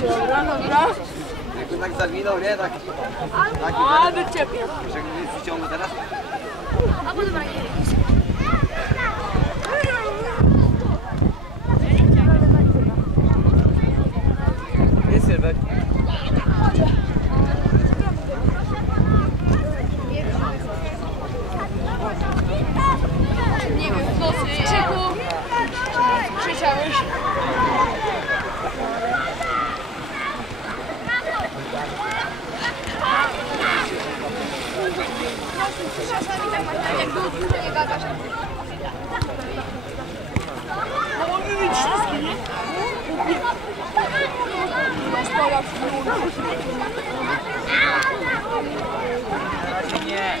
Dobra, dobra. Jakby tak zawinął, nie? Tak. tak A, wyczepię. Żegnij z ciągu teraz. A potem Jest sylwet. Nie nie? Nie,